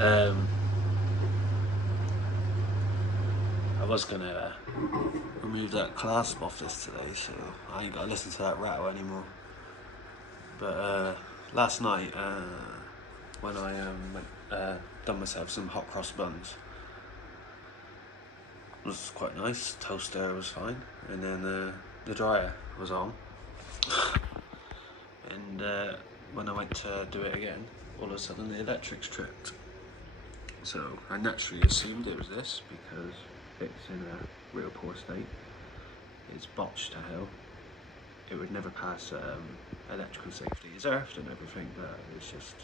Um, I was gonna remove that clasp off this today, so I ain't gotta listen to that rattle anymore. But last night, when I done myself some hot cross buns, it was quite nice. Toaster was fine, and then the dryer was on. And when I went to do it again, all of a sudden the electric's tripped. So I naturally assumed it was this because it's in a real poor state. It's botched to hell. It would never pass electrical safety. It's earthed and everything, but it's just,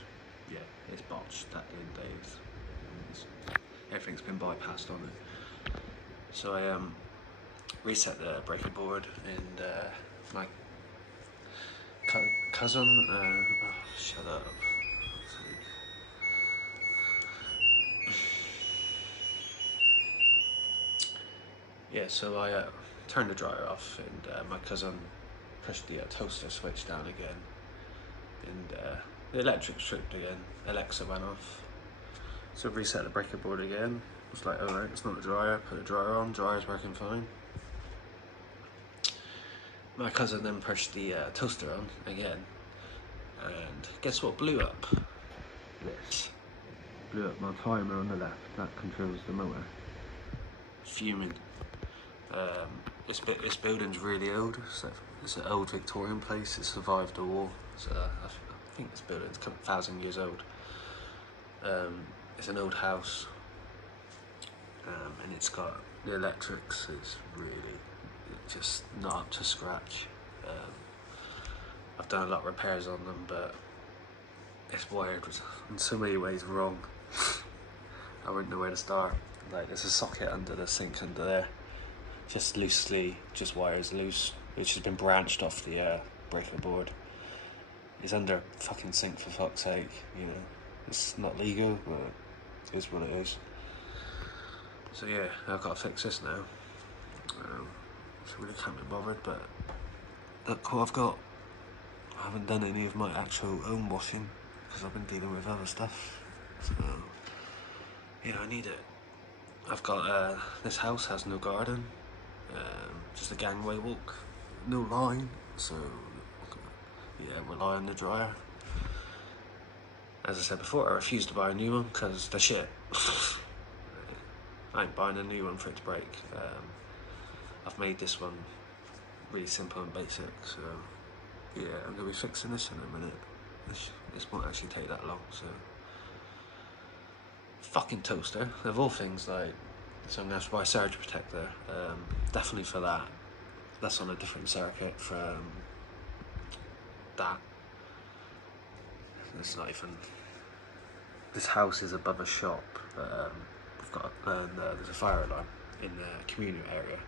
yeah, it's botched that in days. Everything's been bypassed on it. So I reset the breaker board, and my cousin, oh, shut up. Yeah, so I turned the dryer off, and my cousin pushed the toaster switch down again, and the electric tripped again. Alexa went off. So reset the breaker board again. It's like, alright, it's not the dryer. Put the dryer on, dryer's working fine. My cousin then pushed the toaster on again, and guess what blew up? This. Blew up my timer on the left, that controls the motor. Fuming. This building's really old. It's an old Victorian place. It survived the war. So I think this building's 1,000 years old. It's an old house, and it's got the electrics. It's really just not up to scratch. I've done a lot of repairs on them, but it's wired in so many ways wrong. I wouldn't know where to start. Like, there's a socket under the sink under there, just wires loose, which has been branched off the breaker board. It's under a fucking sink, for fuck's sake, you know. It's not legal, but it is what it is. So yeah, I've got to fix this now. So really can't be bothered, but look what I've got. I haven't done any of my actual own washing because I've been dealing with other stuff. So yeah, I need it. I've got this house has no garden, just a gangway walk, no line, so yeah, rely on the dryer. As I said before, I refuse to buy a new one because they're shit. I ain't buying a new one for it to break. I've made this one really simple and basic, so yeah, I'm going to be fixing this in a minute. This won't actually take that long, so. Fucking toaster, of all things, like, so I'm going to have to buy a surge protector, definitely for that. That's on a different circuit from that. It's not even, this house is above a shop, we've got there's a fire alarm in the communal area,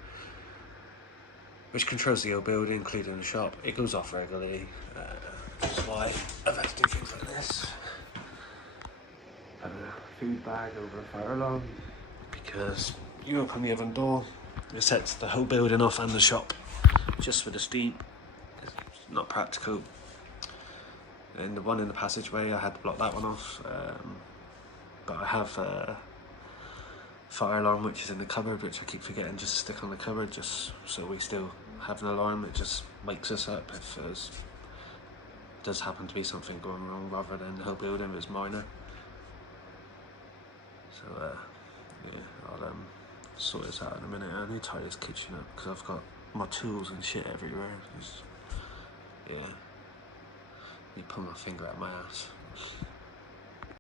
which controls the whole building, including the shop. It goes off regularly, which is why I've had to do things like this. A food bag over a fire alarm, because you open the oven door, it sets the whole building off and the shop, just for the steam. It's not practical. And the one in the passageway, I had to block that one off, but I have a fire alarm which is in the cupboard, which I keep forgetting just to stick on the cupboard, just so we still have an alarm. It just wakes us up if there's does happen to be something going wrong, rather than the whole building if it's minor. So yeah, I'll sort this out in a minute. I need to tie this kitchen up because I've got my tools and shit everywhere. Yeah, I need to pull my finger out my ass.